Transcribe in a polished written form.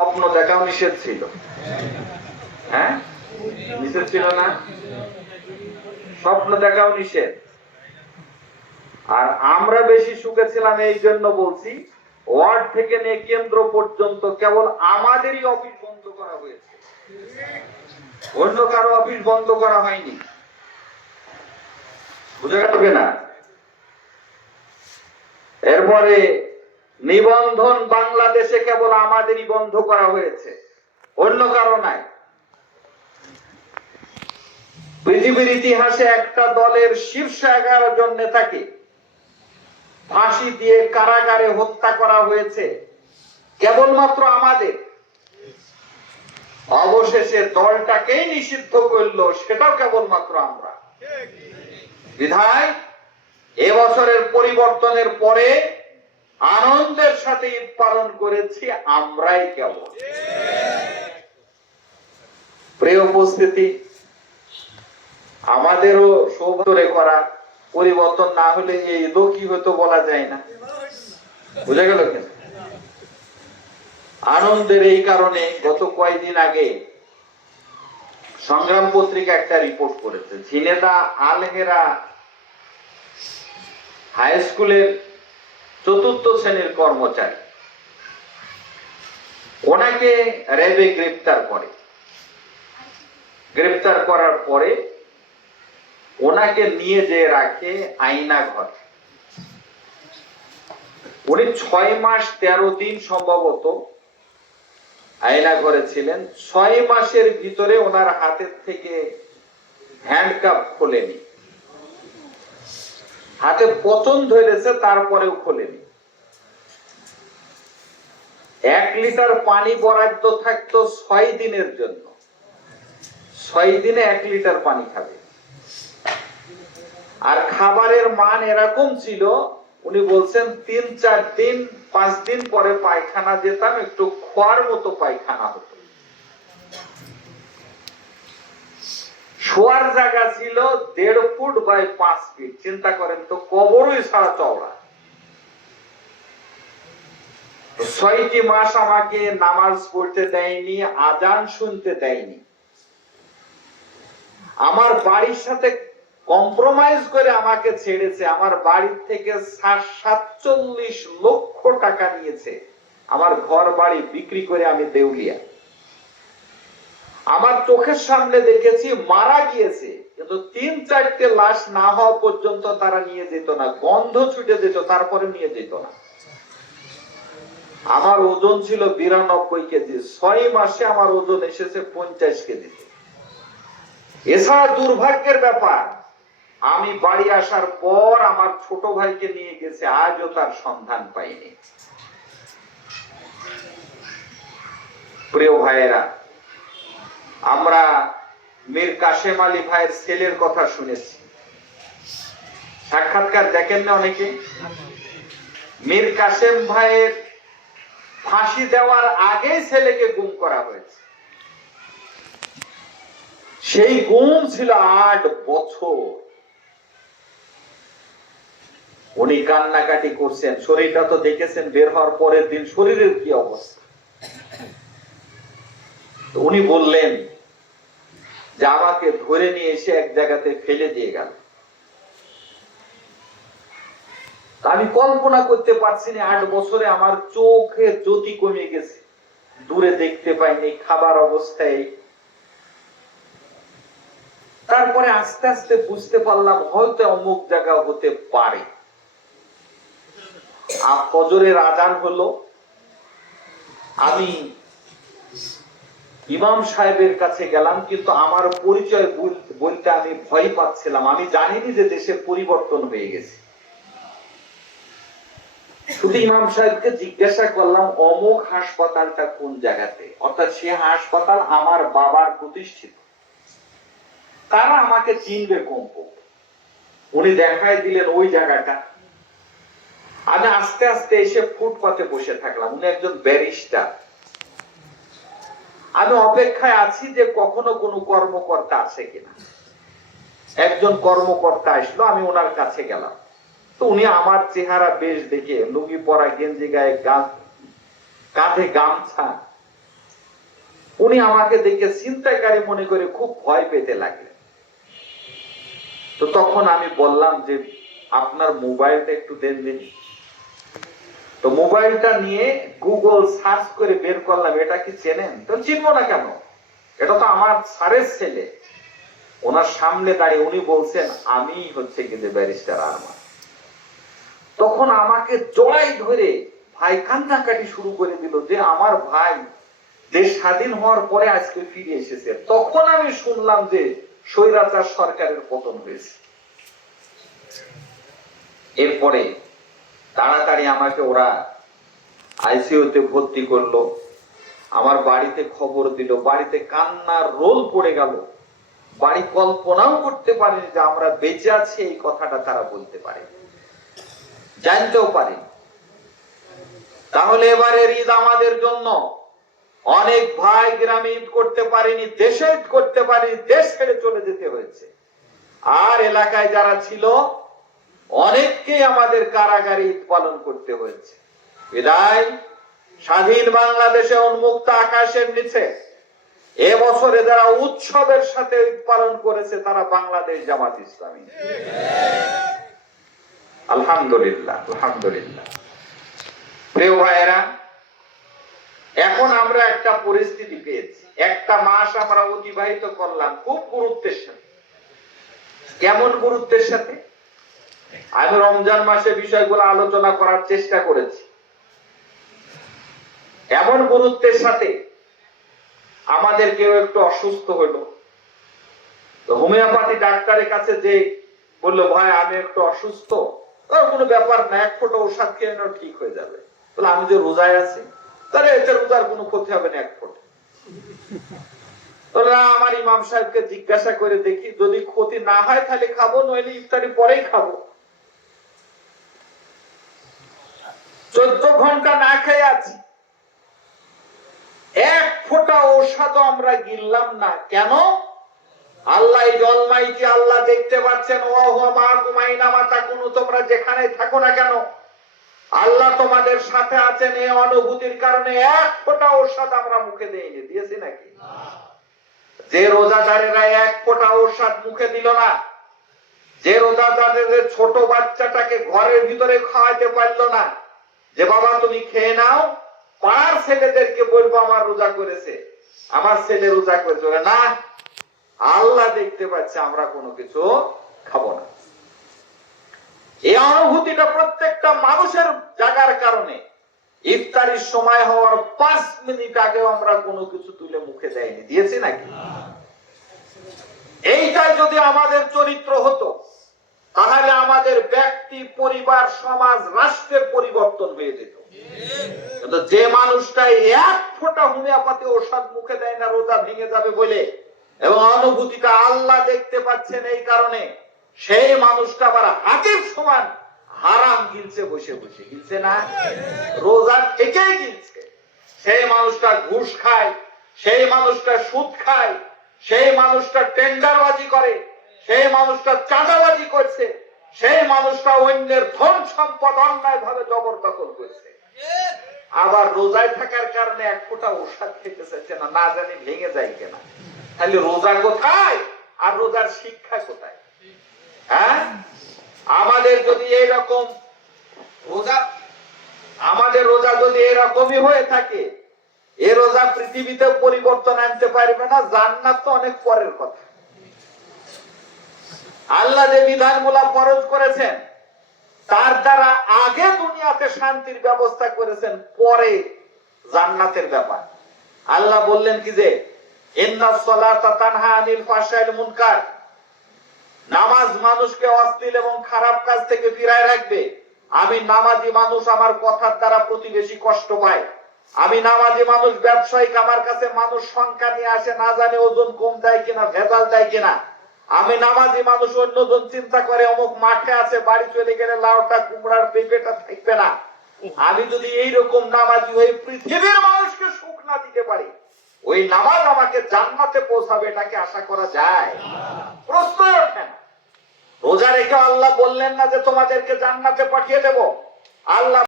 স্বপ্ন দেখাও নিষেধ ছিল। হ্যাঁ, নিষেধ ছিল না? স্বপ্ন দেখাও নিষেধ। আর আমরা বেশি সুখে ছিলাম এই জন্য বলছি, ওয়ার্ড থেকে নিয়ে কেন্দ্র পর্যন্ত কেবল আমাদেরই অফিস বন্ধ করা হয়েছে, অন্য কারো অফিস বন্ধ করা হয়নি। বুঝে গেল না? এরপরে নিবন্ধন বাংলাদেশে কেবল আমাদেরই বন্ধ করা হয়েছে, অন্য কারো নাই। পৃথিবীর ইতিহাসে একটা দলের শীর্ষ 11 জন নেতাকে ফাঁসি দিয়ে কারাগারে হত্যা করা হয়েছে কেবলমাত্র আমাদের। অবশেষে দলটাকেই নিষিদ্ধ করলো, সেটাও কেবলমাত্র আমরা। বিধায় এবছরের পরিবর্তনের পরে আনন্দের সাথে ঈদ পালন করেছি আমরাই কেবল। প্রিয় উপস্থিতি, আমাদেরও সৌভাগ্য করা, পরিবর্তন না হলে এই ঈদও কি হতো বলা যায় না। বুঝা গেল কেন? আনন্দের এই কারণে গত কয়েকদিন আগে সংগ্রাম পত্রিকা একটা রিপোর্ট করেছে, ঝিনেদা আলহেরা হাই স্কুলের 4র্থ শ্রেণীর কর্মচারী, ওনাকে র্যাবে গ্রেফতার করে। গ্রেফতার করার পরে ওনাকে নিয়ে যে রাখে আয়না ঘর। উনি 6 মাস 13 দিন সম্ভবত আয়না ঘরে ছিলেন। 6 মাসের ভিতরে ওনার হাতের থেকে হ্যান্ডকাপ খোলেনি, হাতে পতন ধরেছে তারপরেও খোলেনি। 1 লিটার পানি বরাদ্দ থাকতো 6 দিনের জন্য, 6 দিনে 1 লিটার পানি খাবে। আর খাবারের মান এরকম ছিল, উনি বলছেন 3-4 দিন 5 দিন পরে পায়খানা যেতাম, একটু খোয়ার মতো পায়খানা হতো। শোয়ার জায়গা ছিল 1.5 ফুট বাই 5 ফিট। চিন্তা করেন তো, কবরই সারা চওড়া। 6টি মাস আমাকে নামাজ পড়তে দেয়নি, আজান শুনতে দেয়নি। আমার বাড়ির সাথে কম্প্রোমাইজ করে আমাকে ছেড়েছে। আমার বাড়ির থেকে 47 লক্ষ টাকা নিয়েছে। আমার ঘর বাড়ি বিক্রি করে আমি দেউলিয়া। আমার চোখের সামনে দেখেছি মারা গিয়েছে, কিন্তু 3-4টে লাশ না হওয়া পর্যন্ত তারা নিয়ে যেত না, গন্ধ ছুটে যেত, তারপরে নিয়ে যেত না। আমার ওজন ছিল 92 কেজি, 6 মাসে আমার ওজন এসেছে 50 কেজি। এছাড়া দুর্ভাগ্যের ব্যাপার, আমি বাড়ি আসার পর আমার ছোট ভাইকে নিয়ে গেছে, আজও তার সন্ধান পাইনি। প্রিয় ভাইয়েরা, আমরা মীর কাশেম আলী ভাইয়ের ছেলের কথা শুনেছি, সাক্ষাৎকার দেখেন না অনেকে? মীর কাশেম ভাইয়ের ফাঁসি দেওয়ার আগে ছেলেকে গুম করা হয়েছে। সেই গুম ছিল 8 বছর। উনি কান্নাকাটি করছেন, শরীরটা তো দেখেছেন বের হওয়ার পরের দিন শরীরের কি অবস্থা। উনি বললেন যে আমাকে ধরে নিয়ে এসে এক জায়গাতে ফেলে দিয়ে গেল। আমি কল্পনা করতে পারছি না, 8 বছরে আমার চোখে জ্যোতি কমে গেছে, দূরে দেখতে পাইনি, খাবার অবস্থায়। তারপরে আস্তে আস্তে বুঝতে পারলাম হয়তো অমুক জায়গা হতে পারে। ফজরের আজান হলো, আমি ইমাম সাহেবের কাছে গেলাম, কিন্তু আমার পরিচয় বলতে আমি ভয় পাচ্ছিলাম। আমি জানিনি যে দেশে পরিবর্তন হয়ে গেছে। শুধু ইমাম সাহেবকে জিজ্ঞাসা করলাম অমুক হাসপাতালটা কোন জায়গাতে, অর্থাৎ সে হাসপাতাল আমার বাবার প্রতিষ্ঠিত, তারা আমাকে চিনবে কম। উনি দেখাই দিলেন ওই জায়গাটা। আমি আস্তে আস্তে এসে ফুটপাতে বসে থাকলাম। উনি একজন ব্যারিস্টার। আমি অপেক্ষায় আছি যে কখনো কোনো কর্মকর্তা আসে কিনা। একজন কর্মকর্তা আসলো, আমি ওনার কাছে গেলাম। তো উনি আমার চেহারা বেশ দেখে, লুঙ্গি পরা, গেঞ্জি গায়ে, কাঁধে গামছা, উনি আমাকে দেখে ছিনতাইকারী মনে করে খুব ভয় পেতে লাগলেন। তো তখন আমি বললাম যে আপনার মোবাইলটা একটু দেন দিন। তো মোবাইলটা নিয়ে গুগল সার্চ করে বের করলাম, এটা কি চেনেন? তো চিনবো না কেন, এটা তো আমার স্যারের ছেলে। ওনার সামনে দাঁড়িয়ে উনি বলছেন আমি হচ্ছে কি যে ব্যারিস্টার আরমান। তখন আমাকে জড়াই ধরে ভাই কান্নাকাটি শুরু করে দিল যে আমার ভাই দেশ স্বাধীন হওয়ার পরে আজকে ফিরে এসেছে। তখন আমি শুনলাম যে স্বৈরাচার সরকারের পতন হয়েছে। এরপরে তাড়াতাড়ি আমাকে ওরা আইসিইউতে ভর্তি করলো, আমার বাড়িতে খবর দিল, বাড়িতে কান্নার রোল পড়ে গেল। বাড়ি কল্পনাও করতে পারেনি যে আমরা বেঁচে আছি, এই কথাটা তারা বলতে পারে, জানতেও পারে। তাহলে এবারের ঈদ আমাদের জন্য অনেক ভাই গ্রামে ঈদ করতে পারেনি, দেশে ঈদ করতে পারেনি, দেশ ছেড়ে চলে যেতে হয়েছে। আর এলাকায় যারা ছিল অনেককে আমাদের কারাগারে ঈদ পালন করতে হয়েছে। বিদায় স্বাধীন বাংলাদেশে উন্মুক্ত আকাশের নিচে এবছরে যারা উৎসবের সাথে ঈদ পালন করেছে তারা বাংলাদেশ জামাত ইসলামী। আলহামদুলিল্লাহ, আলহামদুলিল্লাহ। প্রিয় ভাইয়েরা, এখন আমরা একটা পরিস্থিতি পেয়েছি, একটা মাস আমরা অতিবাহিত করলাম খুব গুরুত্বের সাথে। কেমন গুরুত্বের সাথে? আমি রমজান মাসে বিষয়গুলো আলোচনা করার চেষ্টা করেছি। এমন গুরুত্বের সাথে আমাদের কেউ একটু অসুস্থ হলো, তো হোমিওপ্যাথি ডাক্তারের কাছে যে বললো ভাই আমি একটু অসুস্থ, কোনো ব্যাপার না, এক ফোঁটা ওষুধ খেয়ে নাও ঠিক হয়ে যাবে। তাহলে আমি যে রোজায় আছি, তাহলে এতে রোজার কোনো ক্ষতি হবে না এক ফোঁটা। তাহলে আমার ইমাম সাহেবকে জিজ্ঞাসা করে দেখি, যদি ক্ষতি না হয় তাহলে খাবো, নইলে ইফতারি পরেই খাবো। 14 ঘন্টা না খেয়ে আছি, এক ফোঁটা ঔষধ আমরা গিললাম না। কেন? আল্লাহ অলমাইটি, আল্লাহ দেখতে পাচ্ছেন, ও হুয়া মাআকুম আইনামা তাকুনু, তোমরা যেখানে থাকো না কেন আল্লাহ তোমাদের সাথে আছেন। এই অনুভূতির কারণে এক ফোঁটা ঔষধ আমরা মুখে দেইনি। দিয়েছি নাকি? যে রোজাদারেরা এক ফোঁটা ঔষধ মুখে দিল না, যে রোজাদারের ছোট বাচ্চাটাকে ঘরের ভিতরে খাওয়াইতে পারলো না, যে বাবা তুমি খেয়ে নাও, পাড়ার ছেলেদেরকে বলবো আমার রোজা করেছে, আমার ছেলে রোজা করেছে, না আল্লাহ দেখতে পাচ্ছে, আমরা কোনো কিছু খাবো না। এই অনুভূতিটা প্রত্যেকটা মানুষের জাগার কারণে ইফতারির সময় হওয়ার 5 মিনিট আগেও আমরা কোনো কিছু তুলে মুখে দেয়নি। দিয়েছি নাকি? এইটাই যদি আমাদের চরিত্র হতো, তাহলে আমাদের ব্যক্তি, পরিবার, সমাজ, রাষ্ট্রের পরিবর্তন হয়ে যেত। কিন্তু যে মানুষটা এক ফোঁটা হোমিওপ্যাথি ওষুধ মুখে দেয় না রোজা ভেঙে যাবে বলে, এবং অনুভূতিটা আল্লাহ দেখতে পাচ্ছেন এই কারণে, সেই মানুষটা আবার হাতির সমান হারাম গিলছে বসে বসে। গিলছে না? রোজা থেকেই গিলছে। সেই মানুষটা ঘুষ খায়, সেই মানুষটা সুদ খায়, সেই মানুষটা টেন্ডারবাজি করে, সেই মানুষটা চাঁদাবাজি করছে, সেই মানুষটা অন্যের ধন সম্পদ অন্যায় ভাবে জবরদখল করছে। আবার রোজায় থাকার কারণে এক ফোঁটা ওষুধ খেতে চাইছে না, না জানি ভেঙে যায় কিনা। তাহলে রোজা কোথায় আর রোজার শিক্ষা কোথায়? হ্যাঁ, আমাদের যদি এইরকম রোজা, আমাদের রোজা যদি এরকমই হয়ে থাকে, এ রোজা পৃথিবীতে পরিবর্তন আনতে পারবে না, জান্নাত তো অনেক পরের কথা। আল্লাহ যে বিধানগুলো ফরজ করেছেন তার দ্বারা আগে দুনিয়াতে শান্তির ব্যবস্থা করেছেন, পরে জান্নাতের ব্যাপার। আল্লাহ বললেন কি যে ইন্নাস সালাতা তানহা আনিল ফাহশাইল মুনকার, নামাজ মানুষকে অশ্লীল এবং খারাপ কাজ থেকে ফিরায় রাখবে। আমি নামাজি মানুষ, আমার কথার দ্বারা প্রতিবেশী কষ্ট পায়। আমি নামাজি মানুষ, ব্যবসায়িক, আমার কাছে মানুষ সংখ্যা নিয়ে আসে, না জানে ওজন কম দেয় কিনা, ভেজাল দেয় কিনা। আমি নামাজি মানুষ, অন্যজন চিন্তা করে অমুক মাঠে আছে, বাড়ি চলে গেলে লাউটা, কুমড়ার, পেঁপেটা থাকবে না। আমি যদি এইরকম নামাজি হয়ে পৃথিবীর মানুষকে সুখ না দিতে পারি, ওই নামাজ আমাকে জান্নাতে পৌঁছাবে, এটাকে আশা করা যায়? প্রশ্নই ওঠে না। রোজা রেখে আল্লাহ বললেন না যে তোমাদেরকে জান্নাতে পাঠিয়ে দেব। আল্লাহ